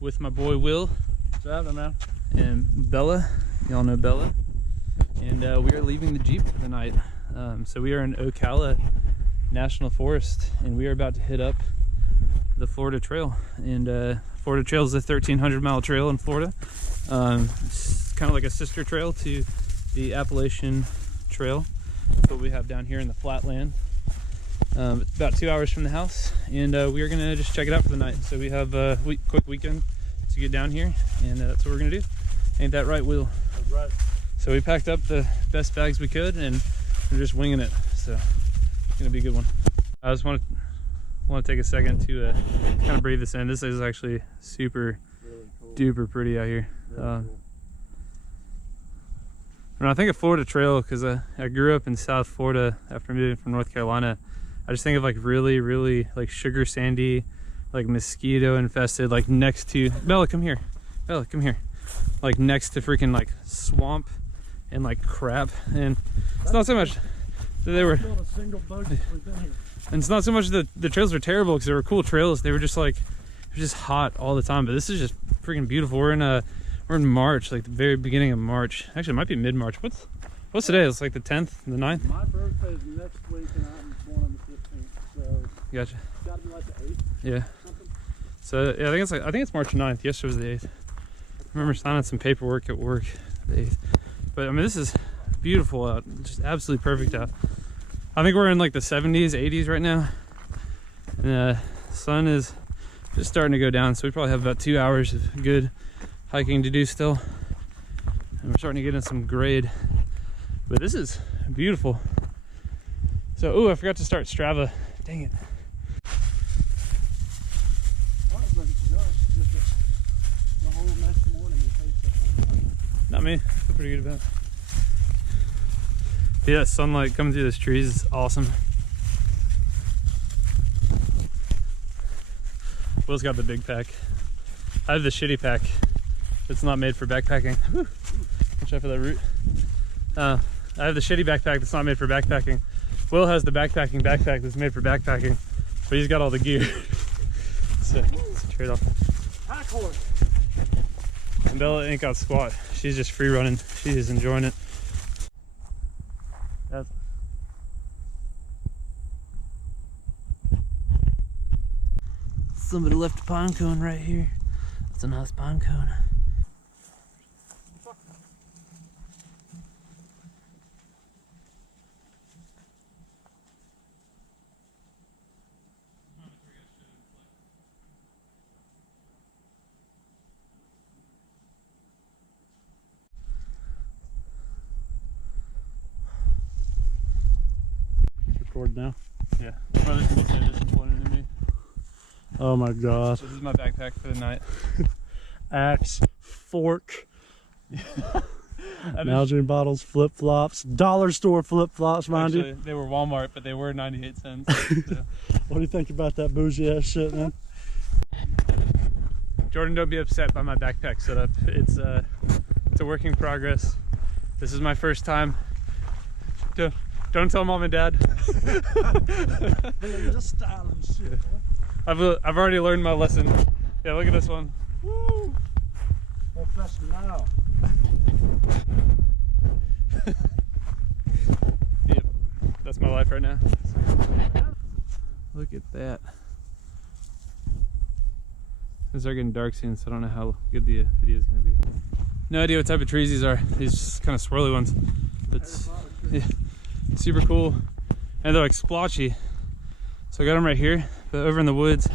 with my boy Will. What's happening, man? And Bella. Y'all know Bella. And we are leaving the Jeep for the night. So we are in Ocala National Forest, and we are about to hit up the Florida Trail. And Florida Trail is a 1,300-mile trail in Florida. It's kind of like a sister trail to the Appalachian Trail. That's what we have down here in the flatland. It's about 2 hours from the house, and we are gonna just check it out for the night. So we have a quick weekend to get down here, and that's what we're gonna do. Ain't that right, Will? That's right. So we packed up the best bags we could, and we're just winging it. So it's gonna be a good one. I just want to take a second to kind of breathe this in. This is actually super Really cool. duper pretty out here. Really cool. When I think of Florida Trail, because I grew up in South Florida after moving from North Carolina, I just think of like really, really like sugar sandy, like mosquito infested, like next to, Bella, come here. Bella, come here. Like next to freaking like swamp and like crap. And it's not so much that they were, Not a single bug since we've been here. and it's not so much that the trails were terrible, because they were cool trails. They were just like, it was just hot all the time. But this is just freaking beautiful. We're in March, like the very beginning of March. Actually, it might be mid-March. What's today? It's like the 10th, the 9th? My birthday is next week, and I'm born on the 15th, so Gotcha. it's got to be like the 8th Yeah. or something. So yeah, I think it's March 9th. Yesterday was the 8th. I remember signing some paperwork at work the 8th. But I mean, this is beautiful out. Just absolutely perfect out. I think we're in like the 70s, 80s right now. And the sun is just starting to go down, so we probably have about 2 hours of good hiking to do still. And we're starting to get in some grade. But this is beautiful. So, oh, I forgot to start Strava. Dang it. I was looking for yours, just the whole next morning you taste it. Not me. I feel pretty good about it. Yeah, sunlight coming through those trees is awesome. Will's got the big pack. I have the shitty pack. It's not made for backpacking. Whew. Watch out for that root. I have the shitty backpack that's not made for backpacking. Will has the backpacking backpack that's made for backpacking, but he's got all the gear. So it's a trade-off. Pack horse. And Bella ain't got squat. She's just free running. She is enjoying it. That's... Somebody left a pine cone right here. That's a nice pine cone. Record now. Yeah. My brother's gonna be so disappointed in me. Oh my gosh. This is my backpack for the night. Axe, fork, Nalgene bottles, flip-flops, dollar store flip-flops, mind Actually, you. they were Walmart, but they were 98 cents. So. What do you think about that bougie ass shit, man? Jordan, don't be upset by my backpack setup. It's a work in progress. This is my first time. Don't tell mom and dad. You're just styling shit, boy. I've already learned my lesson. Yeah, look at this one. Woo! Professional. Yep, that's my life right now. Look at that. It's starting getting dark soon, so I don't know how good the video is going to be. No idea what type of trees these are. These kind of swirly ones. It's yeah, super cool, and they're like splotchy. So I got them right here, but over in the woods,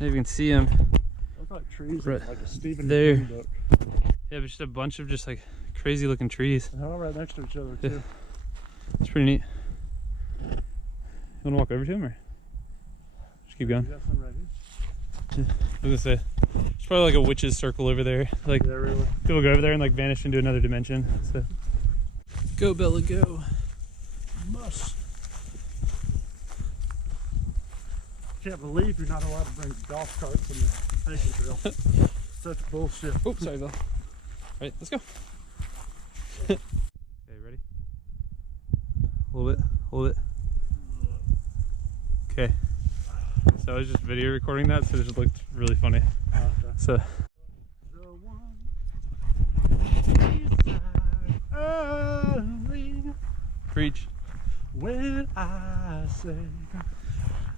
you can see them. Look like trees, Right like a Stephen there. King book. Yeah, but just a bunch of just like crazy looking trees. And they're all right next to each other, too. It's pretty neat. You want to walk over to them, or just keep going? You got some right here. I was gonna say, it's probably like a witch's circle over there. Like Yeah, really. people go over there and like vanish into another dimension. So go, Bella, go. Must. Can't believe you're not allowed to bring golf carts in the hiking trail. Such bullshit. Oops, sorry, Bella. All right, let's go. Okay, ready? Hold it, hold it. Okay. So I was just video recording that, so it just looked really funny. Okay. So The one beside of me preach. when I say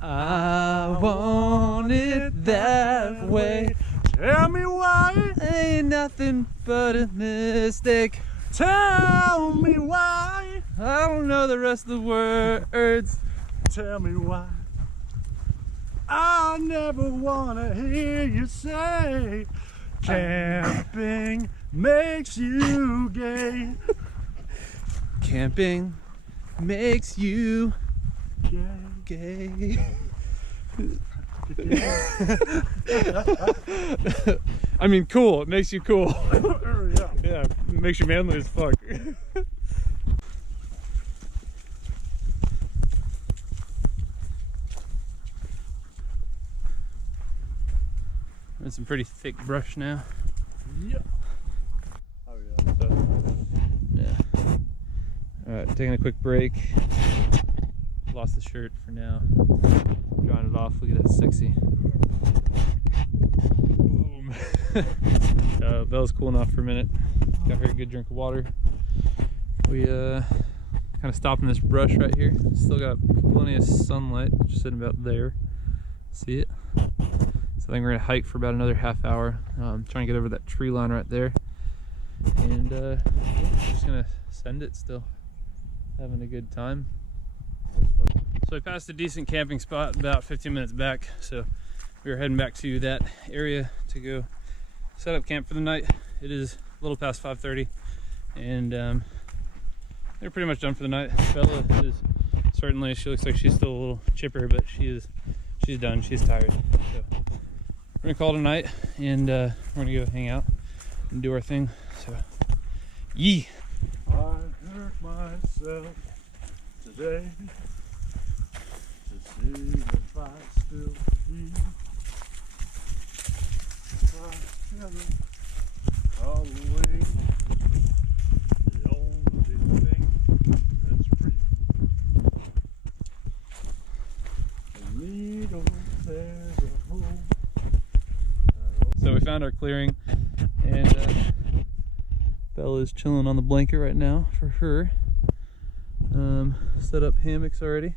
I want it that way. Tell me why. Ain't nothing but a mistake. Tell me why. I don't know the rest of the words. Tell me why. I never wanna hear you say camping makes you gay. Camping makes you Gay. gay. I mean, cool. It makes you cool. Yeah. Yeah, it makes you manly as fuck. There's some pretty thick brush now. Yeah. Oh yeah. So, yeah. Alright, taking a quick break. Lost the shirt for now. Drying it off. Look at that sexy. Boom. Bella's cooling off for a minute. Got her a good drink of water. We kind of stopped in this brush right here. Still got plenty of sunlight, just sitting about there. See it? So I think we're gonna hike for about another half hour. Trying to get over that tree line right there. And just gonna send it still. Having a good time. So we passed a decent camping spot about 15 minutes back. So we were heading back to that area to go set up camp for the night. It is a little past 5:30 and they're pretty much done for the night. Bella is certainly, she looks like she's still a little chipper, but she's done, she's tired. So we're gonna call it a night and we're gonna go hang out and do our thing. So yee. I hurt myself today to see if I still feel. Away. The only thing that's free. A needle tears a hole. So we found our clearing and Bella's chilling on the blanket right now for her. Set up hammocks already.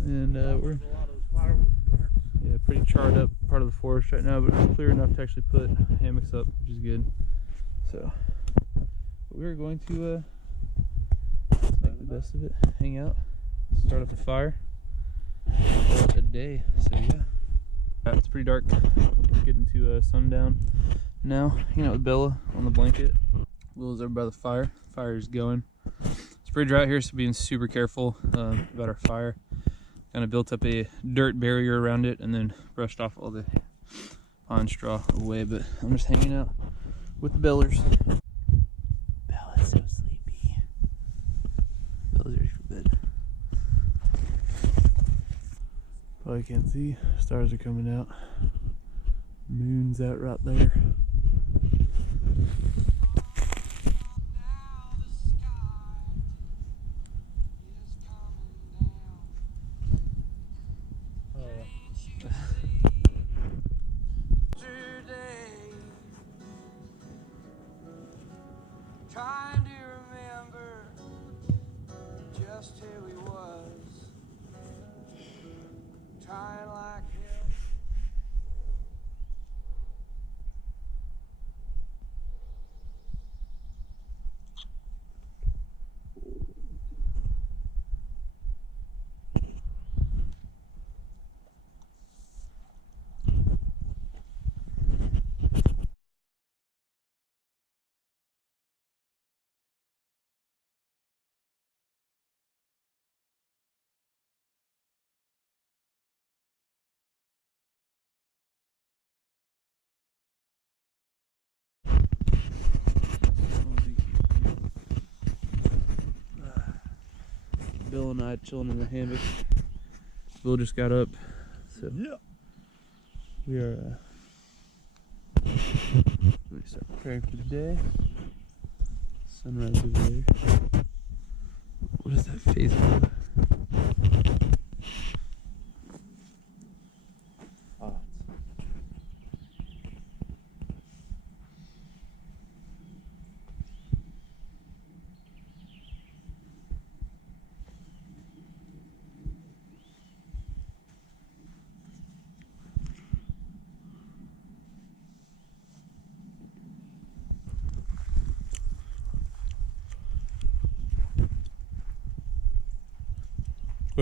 And we're pretty charred up part of the forest right now, but it's clear enough to actually put hammocks up, which is good. So we're going to make the best of it, hang out, start up a fire, call it a day. So yeah, it's pretty dark. Getting to sundown now. Hanging out with Bella on the blanket. Will's over by the fire. Fire is going. It's pretty dry out here, so being super careful about our fire. Kind of built up a dirt barrier around it and then brushed off all the pine straw away, but I'm just hanging out with the Bellers. Bella's so sleepy. Bella's ready for bed. Probably can't see. Stars are coming out. Moon's out right there. Trying to remember just who he was. Trying like hell. Bill and I chilling in the hammock. Bill just got up, so Yeah. we are going to start preparing for the day. Sunrise over there. What is that face?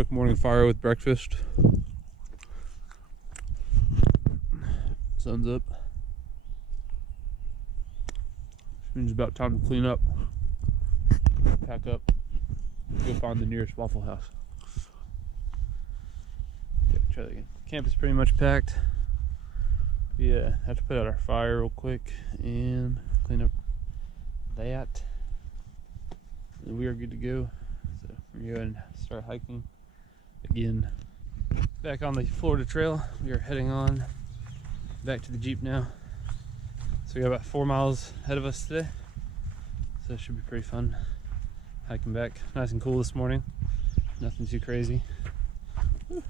quick morning fire with breakfast. Sun's up. Means about time to clean up, pack up, go find the nearest Waffle House. Okay, try that again. Camp is pretty much packed. Yeah, have to put out our fire real quick and clean up that. And we are good to go. So we're going to go and start hiking again. Back on the Florida Trail, we are heading on back to the Jeep now. So we got about 4 miles ahead of us today. So it should be pretty fun hiking back. Nice and cool this morning. Nothing too crazy. Whew.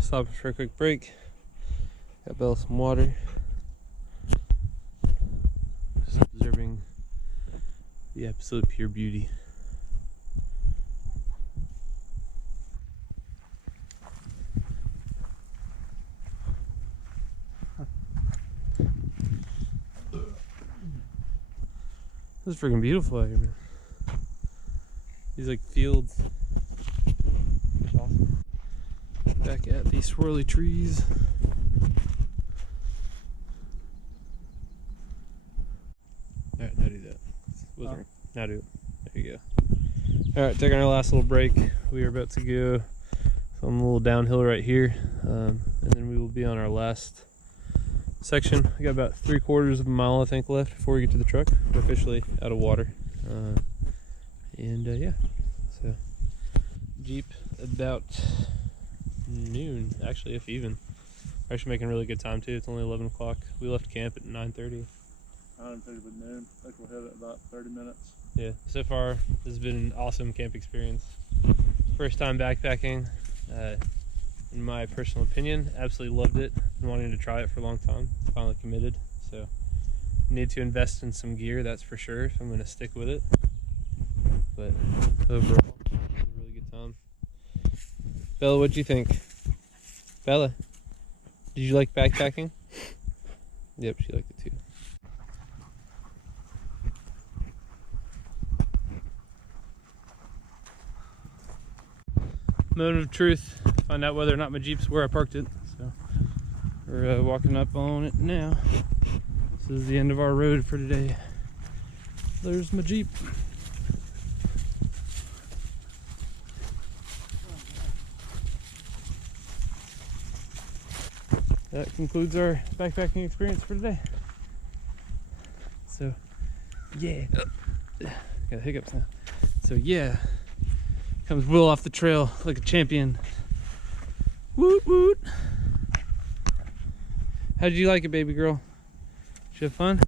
Stopping for a quick break. Got Bella some water. Just observing the absolute pure beauty. This is freaking beautiful out here, man. These like fields. It's awesome. Back at the swirly trees. Alright, now do that. Now do it. There you go. Alright, taking our last little break. We are about to go on a little downhill right here. And then we will be on our last section. We got about 3/4 of a mile, I think, left before we get to the truck. We're officially out of water. Yeah. So, Jeep about noon, actually, if even. We're actually making really good time too. It's only 11 o'clock. We left camp at 9:30. I didn't think it was noon. I think we'll hit it about 30 minutes. Yeah, so far this has been an awesome camp experience. First time backpacking, in my personal opinion. Absolutely loved it. Been wanting to try it for a long time. Finally committed. So need to invest in some gear, that's for sure, if I'm going to stick with it. But overall, it was a really good time. Bella, what'd you think? Bella, did you like backpacking? Yep, she liked it too. Moment of truth. Find out whether or not my Jeep's where I parked it. So we're walking up on it now. This is the end of our road for today. There's my Jeep. That concludes our backpacking experience for today. So, yeah. Got hiccups now. So, yeah. Comes Will off the trail like a champion. Woot woot. How did you like it, baby girl? Did you have fun?